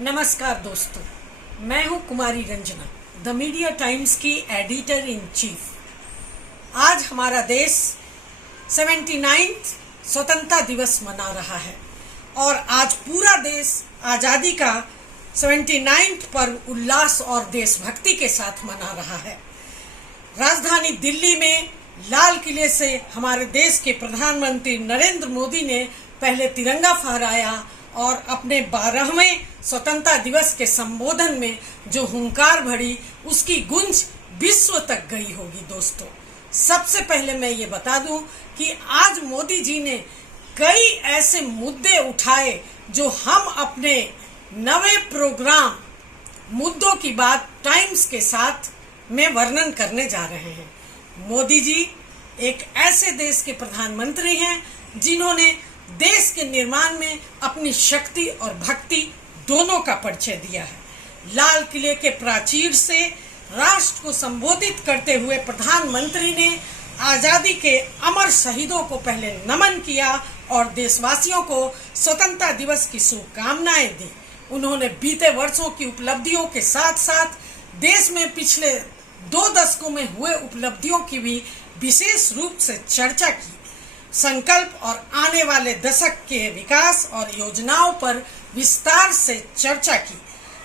नमस्कार दोस्तों, मैं हूं कुमारी रंजना, द मीडिया टाइम्स की एडिटर इन चीफ। आज हमारा देश 79th स्वतंत्रता दिवस मना रहा है और आज पूरा देश आज़ादी का 79th पर्व उल्लास और देशभक्ति के साथ मना रहा है। राजधानी दिल्ली में लाल किले से हमारे देश के प्रधानमंत्री नरेंद्र मोदी ने पहले तिरंगा फहराया और अपने 12वें स्वतंत्रता दिवस के संबोधन में जो हुंकार भरी उसकी गूंज विश्व तक गई होगी। दोस्तों, सबसे पहले मैं ये बता दूं कि आज मोदी जी ने कई ऐसे मुद्दे उठाए जो हम अपने नवे प्रोग्राम मुद्दों की बात टाइम्स के साथ में वर्णन करने जा रहे हैं। मोदी जी एक ऐसे देश के प्रधानमंत्री हैं जिन्होंने देश के निर्माण में अपनी शक्ति और भक्ति दोनों का परिचय दिया है। लाल किले के प्राचीर से राष्ट्र को संबोधित करते हुए प्रधानमंत्री ने आजादी के अमर शहीदों को पहले नमन किया और देशवासियों को स्वतंत्रता दिवस की शुभकामनाएं दी। उन्होंने बीते वर्षों की उपलब्धियों के साथ साथ देश में पिछले 2 दशकों में हुए उपलब्धियों की भी विशेष रूप से चर्चा की। संकल्प और आने वाले दशक के विकास और योजनाओं पर विस्तार से चर्चा की।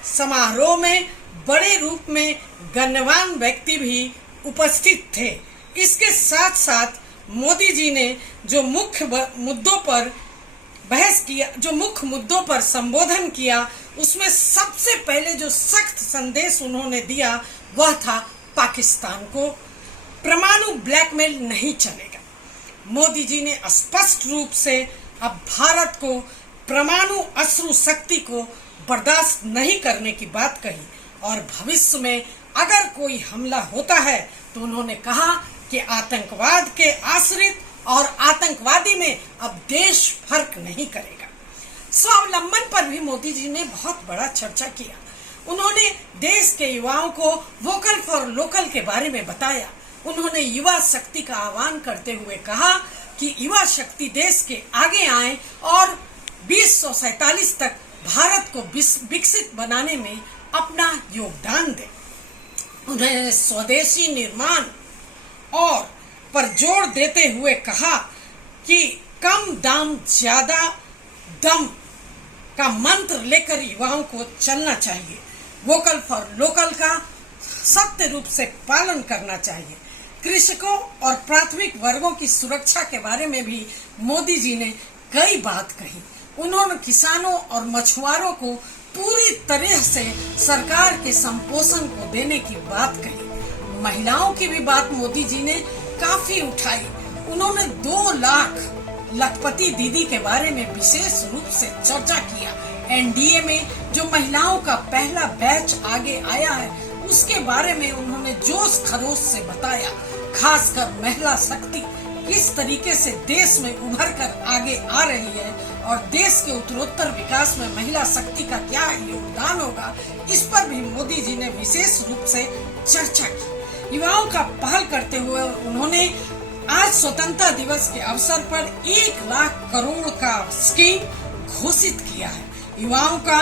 समारोह में बड़े रूप में गण्यमान्य व्यक्ति भी उपस्थित थे। इसके साथ साथ मोदी जी ने जो मुख्य मुद्दों पर बहस किया, जो मुख्य मुद्दों पर संबोधन किया, उसमें सबसे पहले जो सख्त संदेश उन्होंने दिया वह था पाकिस्तान को परमाणु ब्लैकमेल नहीं चलेगा। मोदी जी ने स्पष्ट रूप से अब भारत को परमाणु अश्रु शक्ति को बर्दाश्त नहीं करने की बात कही और भविष्य में अगर कोई हमला होता है तो उन्होंने कहा कि आतंकवाद के आश्रित और आतंकवादी में अब देश फर्क नहीं करेगा। स्वावलंबन पर भी मोदी जी ने बहुत बड़ा चर्चा किया। उन्होंने देश के युवाओं को वोकल फॉर लोकल के बारे में बताया। उन्होंने युवा शक्ति का आह्वान करते हुए कहा कि युवा शक्ति देश के आगे आए और 2047 तक भारत को विकसित बनाने में अपना योगदान दे। उन्होंने स्वदेशी निर्माण और पर जोर देते हुए कहा कि कम दाम ज्यादा दम का मंत्र लेकर युवाओं को चलना चाहिए। वोकल फॉर लोकल का सत्य रूप से पालन करना चाहिए। कृषकों और प्राथमिक वर्गों की सुरक्षा के बारे में भी मोदी जी ने कई बात कही। उन्होंने किसानों और मछुआरों को पूरी तरह से सरकार के संपोषण को देने की बात कही। महिलाओं की भी बात मोदी जी ने काफी उठाई। उन्होंने 2 लाख लखपति दीदी के बारे में विशेष रूप से चर्चा किया। एनडीए में जो महिलाओं का पहला बैच आगे आया है उसके बारे में उन्होंने जोश खरोश से बताया। खासकर महिला शक्ति किस तरीके से देश में उभर कर आगे आ रही है और देश के उत्तरोत्तर विकास में महिला शक्ति का क्या योगदान होगा, इस पर भी मोदी जी ने विशेष रूप से चर्चा की। युवाओं का पहल करते हुए उन्होंने आज स्वतंत्रता दिवस के अवसर पर 1 लाख करोड़ का स्कीम घोषित किया है। युवाओं का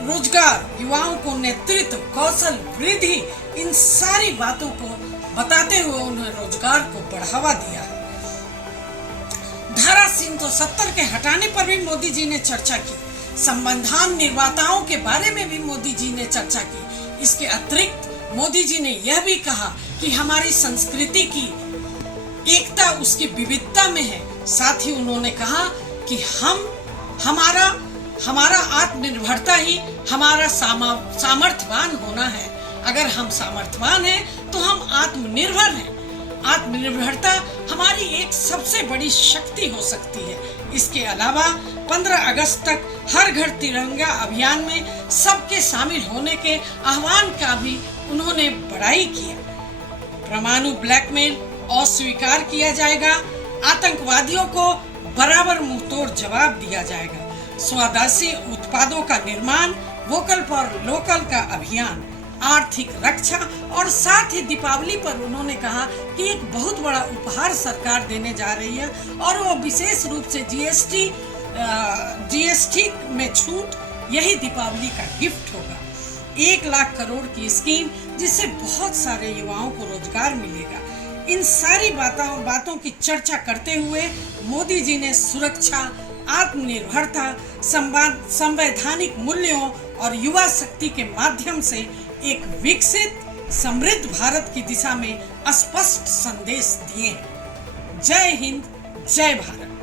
रोजगार, युवाओं को नेतृत्व, कौशल वृद्धि, इन सारी बातों को बताते हुए उन्होंने रोजगार को बढ़ावा दिया है। धारा 370 के हटाने पर भी मोदी जी ने चर्चा की। संविधान निर्माताओं के बारे में भी मोदी जी ने चर्चा की। इसके अतिरिक्त मोदी जी ने यह भी कहा कि हमारी संस्कृति की एकता उसकी विविधता में है। साथ ही उन्होंने कहा कि हमारा आत्मनिर्भरता ही हमारा सामर्थ्यवान होना है। अगर हम सामर्थ्यवान हैं तो हम आत्मनिर्भर हैं। आत्मनिर्भरता हमारी एक सबसे बड़ी शक्ति हो सकती है। इसके अलावा 15 अगस्त तक हर घर तिरंगा अभियान में सबके शामिल होने के आह्वान का भी उन्होंने बड़ाई किया। परमाणु ब्लैकमेल अस्वीकार किया जाएगा। आतंकवादियों को बराबर मुंहतोड़ जवाब दिया जाएगा। स्वदेशी उत्पादों का निर्माण, वोकल फॉर लोकल का अभियान, आर्थिक रक्षा और साथ ही दीपावली पर उन्होंने कहा कि एक बहुत बड़ा उपहार सरकार देने जा रही है और वो विशेष रूप से जीएसटी में छूट यही दीपावली का गिफ्ट होगा। 1 लाख करोड़ की स्कीम जिससे बहुत सारे युवाओं को रोजगार मिलेगा। इन सारी बातों की चर्चा करते हुए मोदी जी ने सुरक्षा, आत्मनिर्भरता, संवैधानिक मूल्यों और युवा शक्ति के माध्यम से एक विकसित समृद्ध भारत की दिशा में स्पष्ट संदेश दिए हैं। जय हिंद, जय भारत।